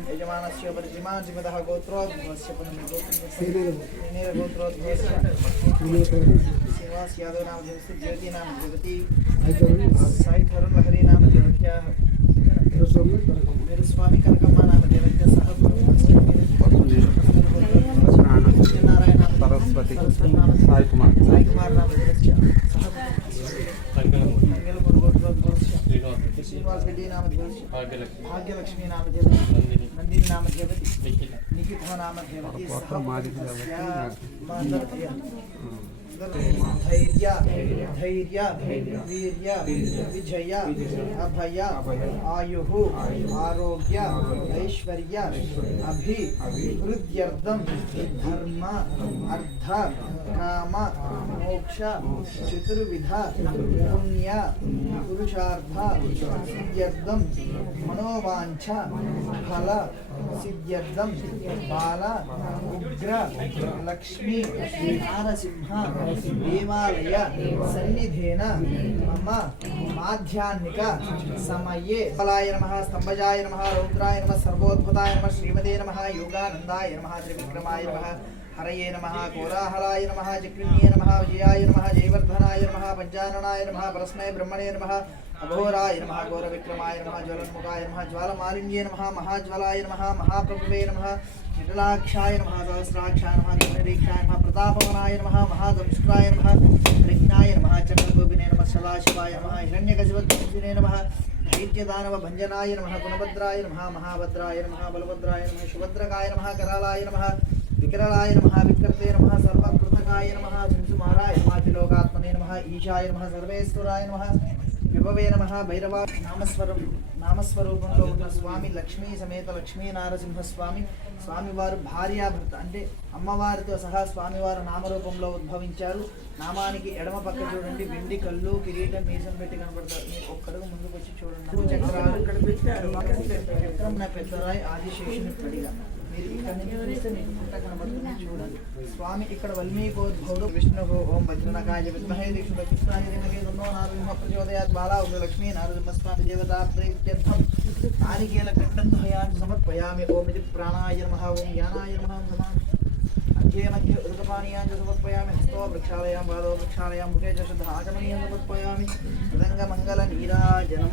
इदं यजमानस्य परिजिमाजिमतः गोत्रोद्भवस्य पुनः गोत्रोद्भवस्य श्रीनिवास यादव नाम देवस्य ज्योति नाम देवती साई थरुण लहरी नाम देवत्याः मेरे स्वामी कनकम्मा नाम देवत्या सह नारायण नाम सरस्वती साई कुमार साई कुमार नाम गोत्रोद्भवस्य श्रीनिवास रेड्डी नाम देवती भाग्यलक्ष्मी नाम देवती नंदिनी नाम देवती निकिता नाम ధైర్య ధైర్య వీర్య విజయ అభయ ఆయు ఆరోగ్య ఐశ్వర్య అభి వృద్ధ్యర్థం ధర్మ అర్థ కామ మోక్ష చతుర్విధ పుణ్య పురుషార్థ సిద్ధ్యర్థం మనోవాంఛ ఫల సిద్ధ్యర్థం బాల ఉగ్ర లక్ష్మీ నారసింహ దేవాలయ సన్నిధేన మమ మాధ్యాహ్నిక సమయే. ఫలాయ నమ స్తంభజాయ నమ రౌద్రాయ నమ సర్వోద్భుతాయ నమ శ్రీమతే నమ యోగానందాయ నమ త్రివిక్రమాయ నమ హరయే నమ కోలాహలాయ నమ చక్రిణ్యే నమ విజయాయ నమ జయవర్ధనాయ నమ పంచాననాయ నమ పరస్మై బ్రహ్మణే నమ అఘోరాయ నమ ఘోర విక్రమాయ నమ జ్వలన్ముఖాయ నమ జ్వాలమాలిన్యే నమ మహాజ్వలాయ నమ మహాప్రభువే నమ విఠలాక్షాయ నమ సహస్రాక్షాయ నమ కృష్ణరీక్షాయ నమ ప్రతాపవనాయ నమ మహాదంష్ట్రాయ నమ ప్రజ్ఞాయ నమ చంద్రగోపినే నమ సదాశివాయ నమ హిరణ్యకశివధ్వంసినే నమ దైత్యదానవ భంజనాయ నమ గుణభద్రాయ నమ మహాభద్రాయ నమ బలభద్రాయ నమ సుభద్రకాయ నమ కరాళాయ నమ వికరాళాయ నమ విక్రతే నమ సర్వకృతకాయ నమ శంసుమారాయ నమ త్రిలోకాత్మనే నమ ఈశాయ నమ సర్వేశ్వరాయ నమ విభవే నమ భైరవ నామస్వరం నామస్వరూపంలో ఉన్న స్వామి లక్ష్మీ సమేత లక్ష్మీ నారసింహ స్వామి స్వామివారు భార్యాభర్త అంటే అమ్మవారితో సహా స్వామివారు నామరూపంలో ఉద్భవించారు. నామానికి ఎడమ పక్క చూడండి వెండి కళ్ళు కిరీటం మీసం పెట్టి కనబడతారు. మీరు ఒక్కడుగు ముందుకు వచ్చి చూడండి చక్రాలు చక్రం నా పెద్దరాయి ఆదిశేషుని పడిగా. మీరు ఇక్కడ నుంచి చూస్తే మీకు పుట్ట కనబడుతుంది చూడండి స్వామి ఇక్కడ వల్మీకోద్భవుడు విష్ణువు ఓం వజ్రనకాయ విద్మహే దీక్షుడు కృష్ణాయ ధీమహి తన్నో నారసింహ ప్రచోదయాత్ బాలా లక్ష్మీ నారసింహ స్వామి దేవతా ప్రీత్యర్థం నారికేల కంఠద్వయాన్ని సమర్పయామి ఓం ఇది ప్రాణాయ నమః ఓం జ్ఞానాయ నమః నమః అధ్యే మధ్య ఉదకపానీయాన్ని సమర్పయామి హస్తో వృక్షాలయాం పాదో వృక్షాలయాం ముఖే చ శుద్ధ ఆచమనీయం సమర్పయామి మృదంగ మంగళ నీరాజనం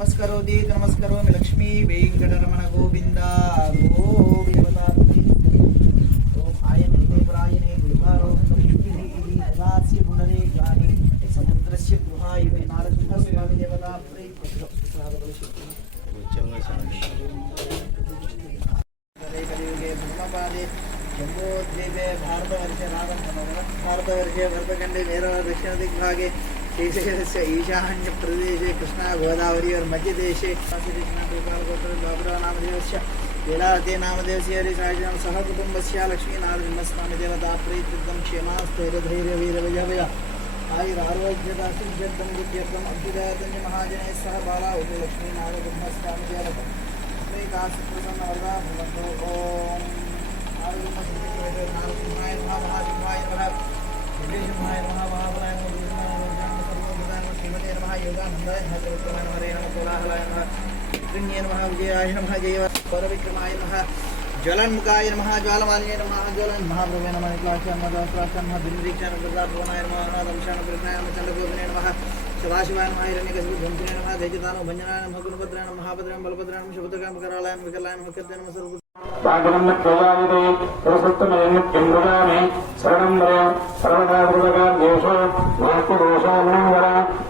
ఆచమనీయం సమర్పయామి నమస్కరోతి నమస్కరోమి లక్ష్మీ వెంకటరమణ గోవింద గోవిందాత్మి ఓం ఆయనే దేవరాయనే గురువారోహం ఇది దదాస్య పునరే గాని సముద్రస్య గుహాయివే నారసింహ స్వామి దేవతా ప్రీతి కలియుగే బ్రహ్మపాదే జంబోద్వీపే భారతవర్షే నాగం భారతవర్షే భరతఖण्डे शेषस्य ईशान्यप्रदेशे कृष्णा गोदावरी और मध्यदेशे नामदेवस्य लीलावती नामदेवस्य सह कुटुम्बस्य लक्ष्मीनारसिंहस्वामी देवता प्रीत्यर्थं क्षेमास्थैर्यधैर्यवीरविजय आयुरारोग्यदासिद्ध्यर्थं च महाजनैः सह बाला भवन्तु ॐ नारसिंहाय महाबलाय श्रीमते नमः योगानन्दाय नमः चौत्रमानवरे नमः कोलाहलाय नमः। कृण्ये नमः, विजयाय नमः जय परविक्रमाय नमः। ज्वलन्मुखाय नमः, ज्वालमालिने नमः, ज्वलन महाभ्रवे नमः निक्लाश्य नमः सहस्राश्य नमः दुर्निरीक्षण प्रदाभुवनाय नमः अनादंशान प्रज्ञाय नमः, चन्द्रगोपने नमः, सदाशिवाय नमः हिरण्यकशिपुभ्यंकिने नमः दैत्यदानो भञ्जनाय नमः गुणभद्राय नमः, महाभद्राय बलभद्राय नमः, शुभद्रकाय करालाय विकलाय नमः कृत्य नमः सर्व भागवं प्रजायते पुरुषोत्तमयं किं सर्वदा सर्वदा सर्वकार्येषु वास्तुदोषो नमः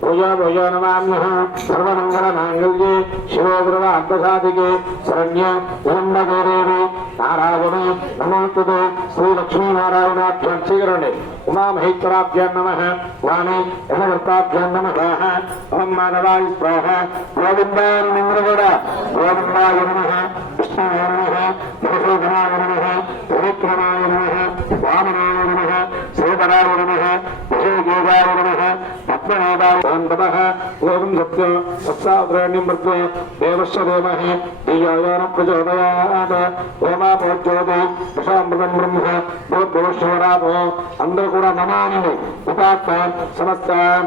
భూజా భూజో నమామ్యః సర్వమంగళ మాంగళ్యే అర్థసాధికే శరణ్య విలంబదేవి నారాయణ నమోస్తుతే శ్రీ లక్ష్మీనారాయణాభ్యాం స్వీకరండి ఉమామహేశ్వరాభ్యాం నమ వాణి యమవర్తాభ్యాం నమ ఓం మాధవాయ స్వాహ గోవిందాయ కూడా గోవిందాయ నమ విష్ణువాయ నమ మధుసూదనాయ నమ త్రివిక్రమాయ నమ వామనాయ నమ శ్రీధరాయ నమ విజయగేదాయ నమ ஆத்மநாதாந்தம ஓம் சத்யோ சத்சாபுரண்யம் பிரத்யோ தேவஸ்ய தேமஹி தீயோயோன பிரச்சோதயாத் ஓமா போஜோதி விஷாமிருதம் பிரம்ம போத்வோஷோராபோ அந்த கூட நமாமி உபாத்தான் சமஸ்தான்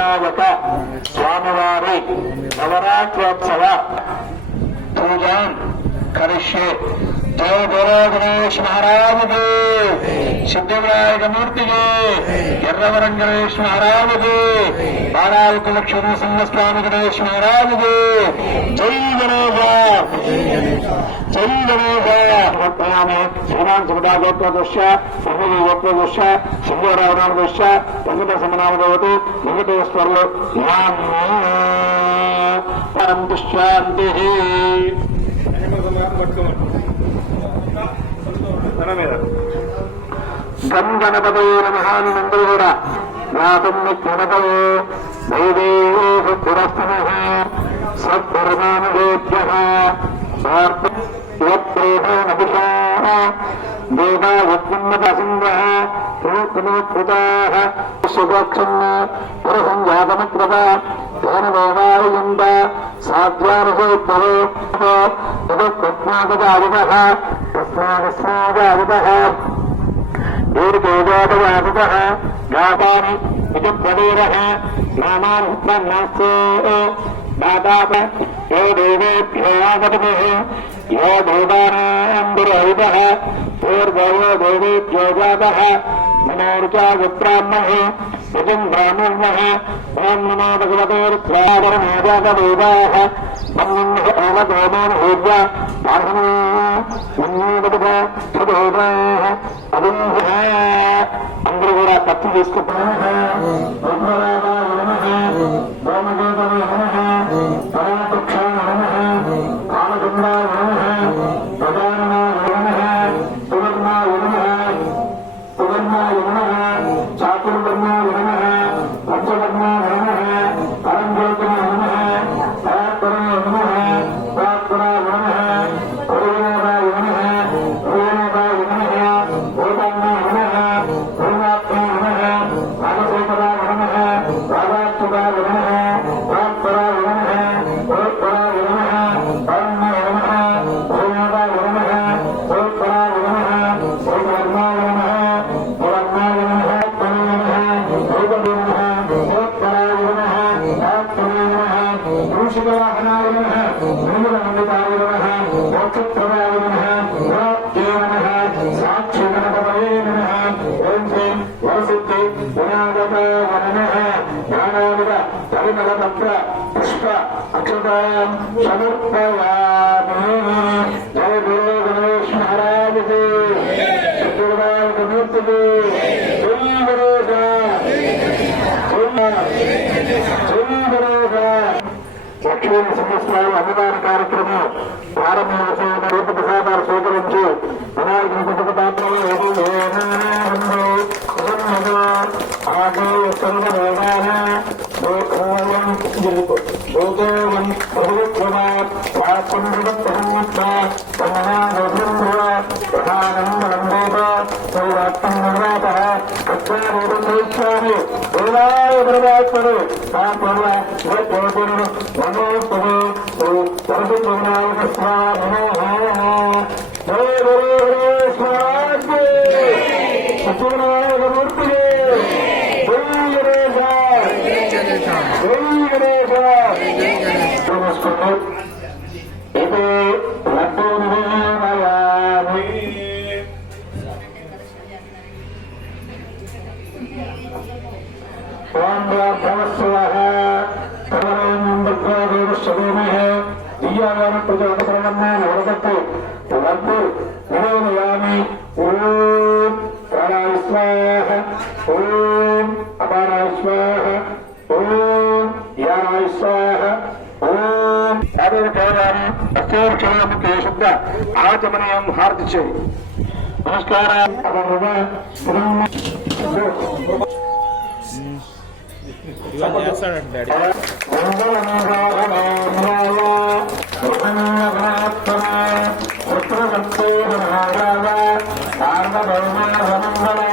వినాయక స్వామివారి నవరాత్రోత్సవ పూజాం కరిష్యే. జయ గురు గణేష్ మహారాజుకి సిద్ధివినాయక మూర్తికి ఎర్రవరం గణేష్ మహారాజుకి బాలాలకు లక్ష్మీ సింహస్వామి గణేష్ మహారాజుకి జై గణేశ జై గణేశ శ్రీమాన్ సుమదా గోత్రదృశ్య సర్వీ గోత్రదృశ్య సింహరావణదృశ్య వెంకట సమనామదేవతి వెంకటేశ్వరులు పరం దుశ్శాంతి గం గణపతే నమహానందరూ కూడా నాతం గణపతే దైవే పురస్తమ సత్పరమానుభేభ్య యత్ప్రేమేణభిషా దేవా ఉత్పన్నపసింగ ప్రకృతా సుభక్షన్న పురసంజాతమగ్రత తేన దేవాలయంద సాధ్యానుభవో తస్మాగతాదిత स्वागस्वागादितः दीर्घोगादवादितः घातानि इति प्रवीरः नामानुत्पन्नास्ते दाताप यो देवेभ्योऽवतिभिः यो भूतानाम्बुरहितः पूर्वयो देवेभ्यो जातः मनोरुचा विप्राह्महे ऋतुम् ब्राह्मणः ॐ नमो भगवतेर्त्वावरमाजातदेवाः ॐ नमः ओमगोमान् ऊर्जा అందరూ కూడా తప్పు తీసుకుంటున్నారు పత్ర పుష్ప అక్షతాం సమర్పయామి. జయ గురు గణేష్ మహారాజ్కి సత్యనారాయణ మూర్తికి జై గణేశ లక్ష్మీ సంవత్సరాలు అన్నదాన కార్యక్రమం ప్రారంభోత్సవం Thank you. దియాయాన ప్రజాపతరమన్నాన వరదత్తు లడ్డు నివేదయామి ఓం ప్రాణాయ స్వాహ ఓం అపానాయ స్వాహ ఓం యానాయ స్వాహ ఓం యాదవ కేవలం అత్యోక్షరానికి శుద్ధ ఆచమనీయం హారతి చేయి నమస్కారం ఇవన్నీ చేస్తాడంట డాడీ నమస్కారం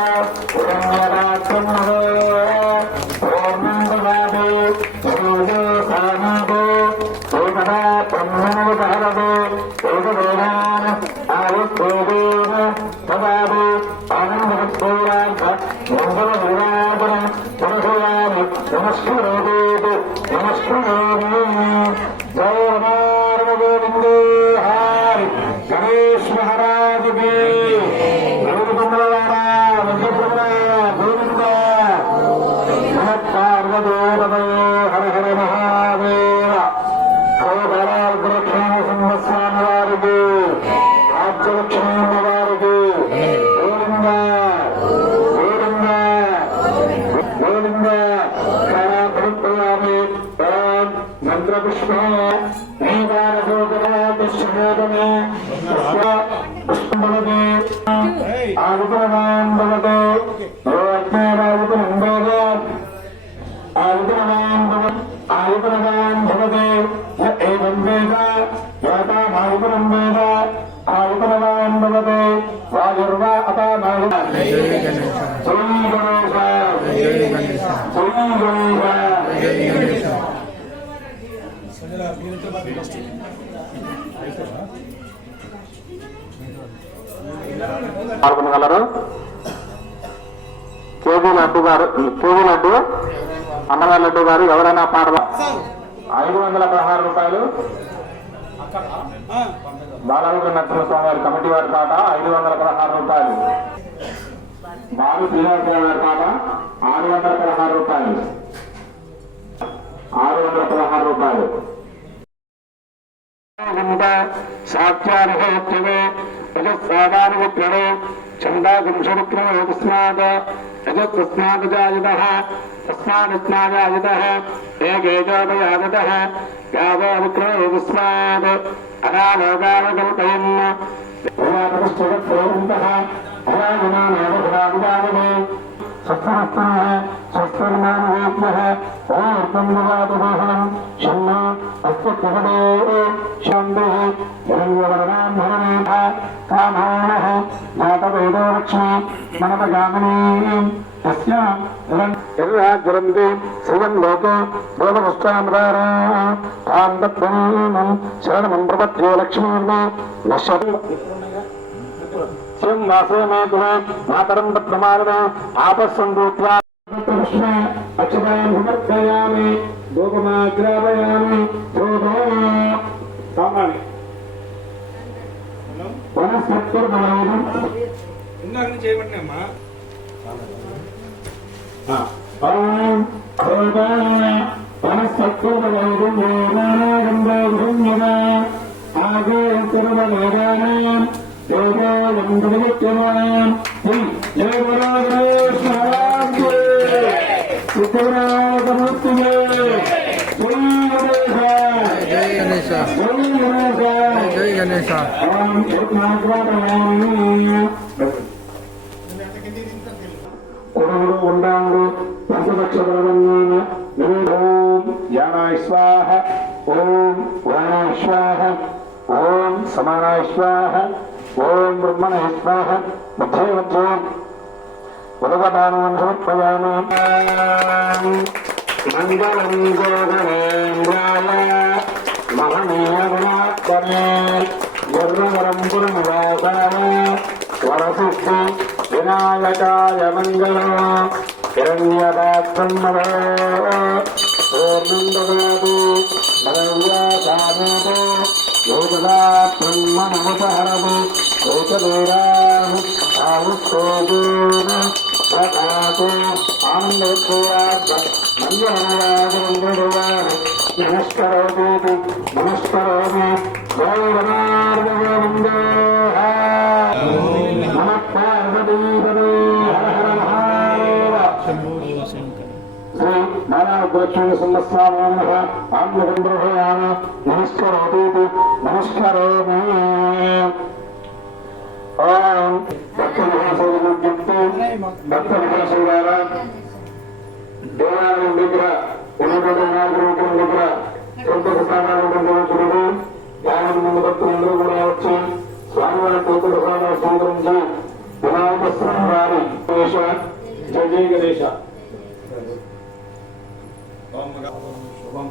మంత్రపుష్ప నీవారసోదరాతిష్ఠోదమే పుష్పమలదే ఆగుతరమాన్ భవతే యో అగ్నేరాగుతరం వేద ఆయుధనవాన్ భవ ఆయుధనవాన్ భవతే య ఏవం వేద యాతామాయుధనం వేద ఆయుధనవాన్ భవతే వాయుర్వా జై గణేశ జై గణేశ పాల్గొనగలరు? కేజీ లడ్డు గారు కేజీ లడ్డు అన్నగారి లడ్డు గారు ఎవరైనా పాడదా ఐదు వందల పదహారు రూపాయలు. బాలవీర నరసింహస్వామి వారి కమిటీ వారి కాట ఐదు వందల పదహారు రూపాయలు. బాలు శ్రీనివాసరావు గారి కాట ఆరు వందల పదహారు రూపాయలు. ఆరు వందల పదహారు రూపాయలు. సాత్యానుభవత్వే యజస్సాదానువిప్రణే చందాగుంశవిక్రమే తస్మాత్ యజతస్మాత్ జాయతః తస్మాదస్మాద్ జాయతః అనాలోకాలకల్పయన్ భూమాతపుష్పవత్ప్రోహితः భయాగుణానావభురాగుదానమే స్వస్థనస్తనः స్వస్థర్మానువేద్యः ఓర్తం వివాదుమహం షण्ణ అస్వత్వపదే శాంతిः హిరణ్యవర్ణాంధరనేత కామానः జాతవేదో లక్ష్మి శ్రియం లోకే భోగముష్టామదారా తాం శరణమం ప్రపత్యే లక్ష్మీర్మ వాసే మే మాతరం ప్రమాణ ఆపస్సందూత్వా అక్షతాన్ సామాని వనస్పత్తుర్మలైనం ఇందాక నుంచి చేయబట్టినమ్మా ఓం దేవాయ వనస్పత్తుర్మలైనం వేదానాగంధాగృహ్యమ ఆగే తిరుమలేదానాం దేవాయం దుర్ముఖ్యమాం శ్రీ దేవరాజేశ్వరాంగే సుఖరాజమూర్తియే శ్రీ గణేశ జై గణేశ శ్రీ గణేశ జై గణేశ ఓం యజ్ఞాగ్రామయామి స్వాహ. ఓం వానాయ స్వాహ. ఓం సమానాయ స్వాహ. ఓం బ్రహ్మణయ స్వాహ. మంగళం గోగణేంద్రాయ మహనీయ గుణాత్మనే వరసిద్ధి వినాయకాయ మంగళం హిరణ్యదాత్రం పూర్ణం దదాతు భగవ్యాసామేతు లోకదాత్రం మనముపహరము లోకదూరాను ప్రకాశో ఆనందోత్సవాత్మ నమస్కరోమి గౌరవార్గోవిందో నమ పార్వతీపదే హర హర మహాదేవ శ్రీ నారాయణ సంవత్సరామ ఆంగ్లకంద్రహయామ నమస్కరోతీతి నమస్కరోమి ఓం భక్త మహాశైలముక్తి భక్త సొంత స్థానాలు ఉంటుంది యాభై మంది భక్తులందరూ కూడా వచ్చి స్వామివారి కోట ప్రసాదాలు స్వీకరించి వినాయక స్వామి వారి గణేశ జయ జయ గణేశ శుభం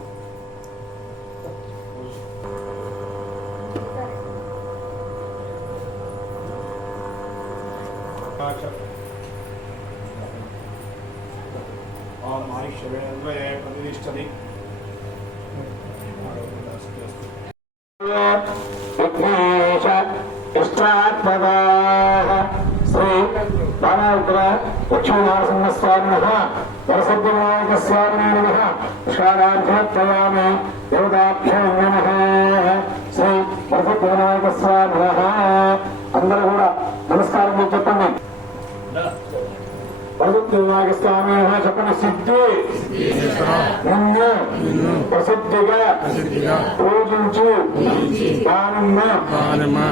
ప్రతిష్టది విఘ్నేశ ఇష్టాత్మదాః శ్రీ బాలాగ్ర లక్ష్మీనరసింహస్వామినः వరసద్వినాయకస్వామినే నమः పుష్కారాధ్యత్రయామి దేవతాభ్యో నమः శ్రీ వరసద్వినాయకస్వామినः అందరూ కూడా నమస్కారం మీరు చెప్పండి వరసద్వినాయకస్వామి చెప్పండి సిద్ధి. నిన్ను ప్రసిద్ధిగా పూజించు. పానమ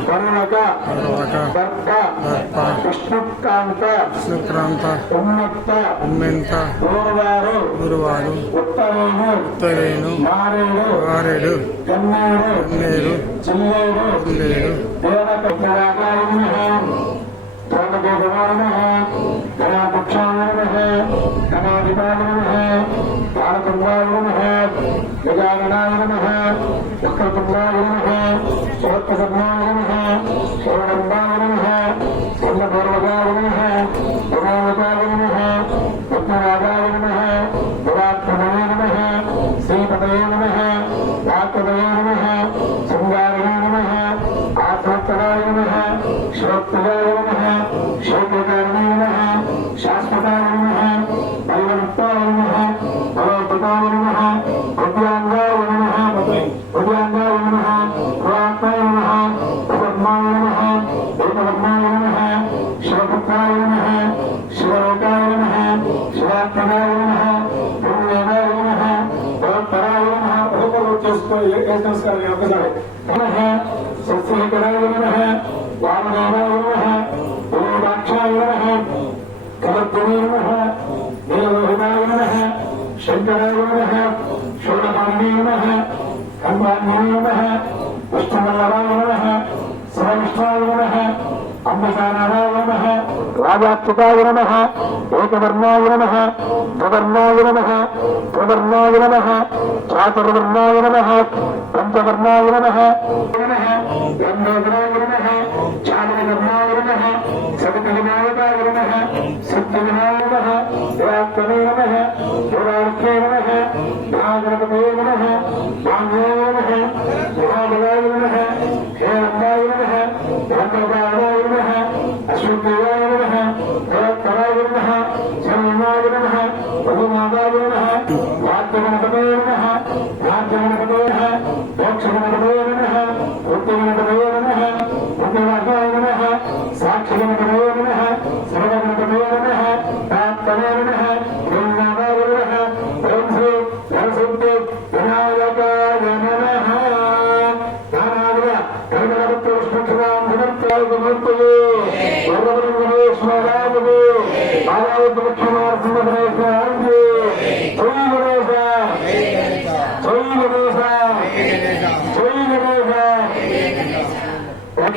కరుణక దర్ప సుక్రాంత ఉన్నత ఉమ్మెంత పూర్వారు గురువారు ఉత్తరేణు ఉత్తరేను మారేడు ఆరేడు గన్నేరు నేరు చిల్లేరు లేరు దేవత ధర్మదేవాయ గణాపక్షాయ నమః గణాధిపాయ నమః బాలకుండాయ నమః గజాననాయ నమః వక్రతుండాయ నమః సుభక్తకర్ణాయ నమః శివనందాయ నమః స్వర్ణపూర్వకాయ నమః వినాయకాయ నమః పద్మరాజాయ నమః విరాత్మనే నమః శ్రీపదయే నమః వాక్పదయే నమః శృంగారిణే ప్రభుత్వం చేసుకో ఏ నమస్కారం ఒక్కసారి నమః సత్యకరాయ నమః వామనాయ నమః పూర్వాక్షాయ నమః కమర్దనే నమః నీలలోహితాయ నమః శంకరాయ నమః శూలపాణే నమః కంబాన్యే నమః విష్ణువల్లభాయ నమః శివవిష్ణాయ నమః అంబికానాయ నమః రాజాత్మకాయ నమః ఏకవర్ణాయ నమః త్రివర్ణాయ నమః త్రివర్ణాయ నమః చాతుర్వర్ణాయ నమః పంచవర్ణాయ నమః నమః బ్రహ్మోదరాయ నమః చామరవర్ణాయ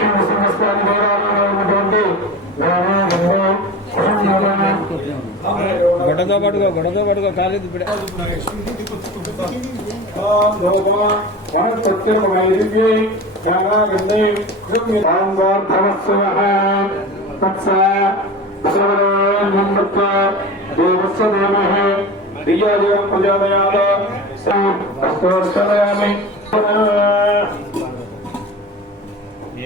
నరసింహస్వామి దేవాలయంలో ఉన్నటువంటి గొడగా పడుగా గొడగా పడుగా కాలేదు ఇప్పుడు దేవస్వ దేమహ దివ్యాదేవ ప్రజాదయాలు ప్రస్తోత్సయామి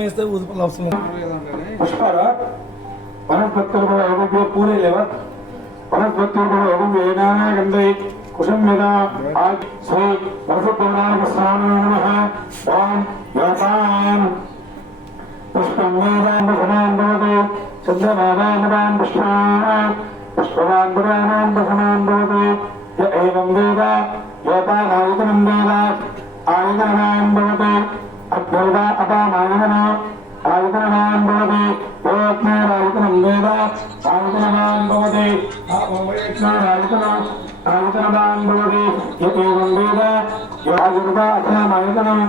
మేస్తే ఊదుపల్ల అవసరం పుష్పారా వనస్పత్తులు కూడా ఎవరికి పూరే లేవా వనస్పత్తులు కూడా ఎవరికి ఏనానా గంధై కుశం మీద శ్రీ వరసపూర్ణామ స్వామి నమ ఓం వ్యాసాన్ పుష్పం వేదాంత సమాన్ భవతు శుద్ధమాదాంతాం పుష్పాణాం పుష్పమాంతరాణాం సమాన్ భవతు య ఏవం వేద యోపానాయుతనం వేద ఆయుధనాయం భవతు అత్రైవా అపామాయన ఆయుధనవాన్ భవతి యోగ్నారాయుధనం వేద ఆయుధనవాన్ భవతి ఆయుధన ఆయుధనవాన్ భవతి యతేవం వేద యాజుర్వా అథమాయుధనం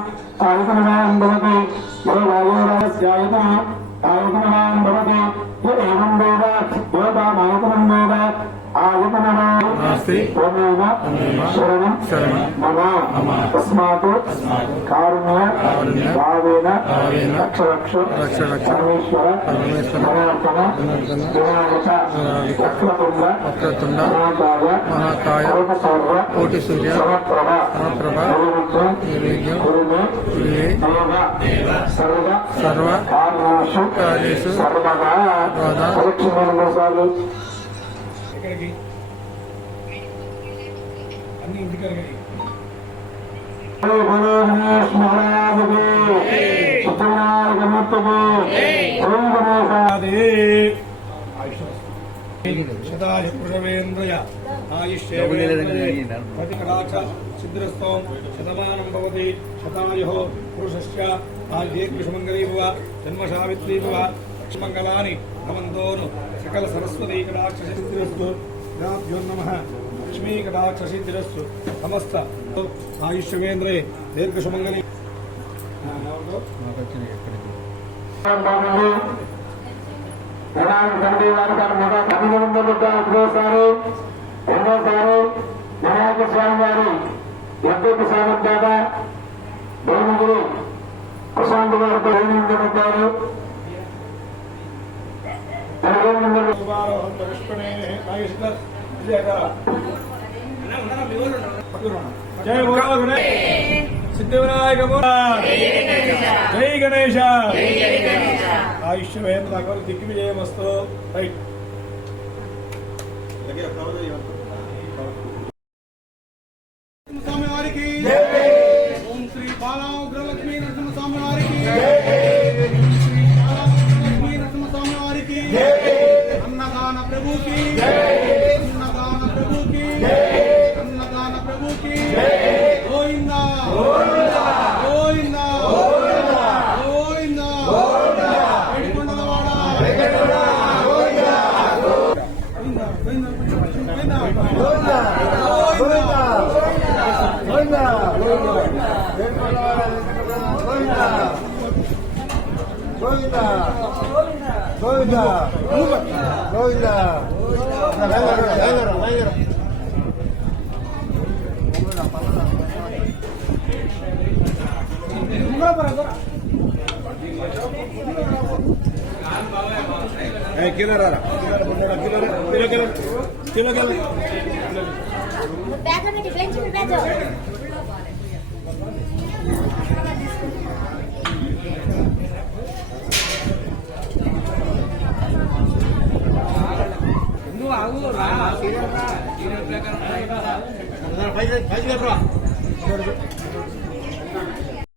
ఆయుధనవాన్ భవతి యో వాయోరాస్యాయుధన ఆయుధనవాన్ భవతి య ఏవం నమస్తే. శరణం. మమ. తస్మాత్. కారుణ్య. భావేన. లక్ష లక్ష పరమేశ్వర. మనార్పణ వినాయక వక్రతుండ. మహాకాయ. మహాకాయ. సర్వ కోటి సూర్య. సమప్రభ. సమప్రభ. సర్వ. సర్వ. కార్యేషు. సర్వదా. పరీక్ష అన్ని ఇంటికి అడిగాయి ఆయుష్యేవేంద్రయ ప్రతికటాక్ష సిద్ధిరస్తం శతమానం భవతి శతాయు పురుషస్య ఆయుర్యమంగళీ భవ మంగళాని భవంతోను సకల సరస్వతీ కటాక్ష సిద్ధిరస్తు నమ లక్ష్మీ కటాక్ష సిద్ధిరస్తు సమస్త దీర్ఘసుమంగళి తండ్రి వారి తన ఒకటోసారి రెండోసారి వినాయక స్వామి వారి ఎద్దకు స్వామి చేత భువనగిరి ప్రశాంత్ గారితో నియమించబడ్డారు జై సిద్ధివినాయక జై గణేశ ఆయుష్యమైన నాకు దిగ్విజయమస్తు రైట్ స్వామి కిలో రా kilo kilo kilo kilo kilo bag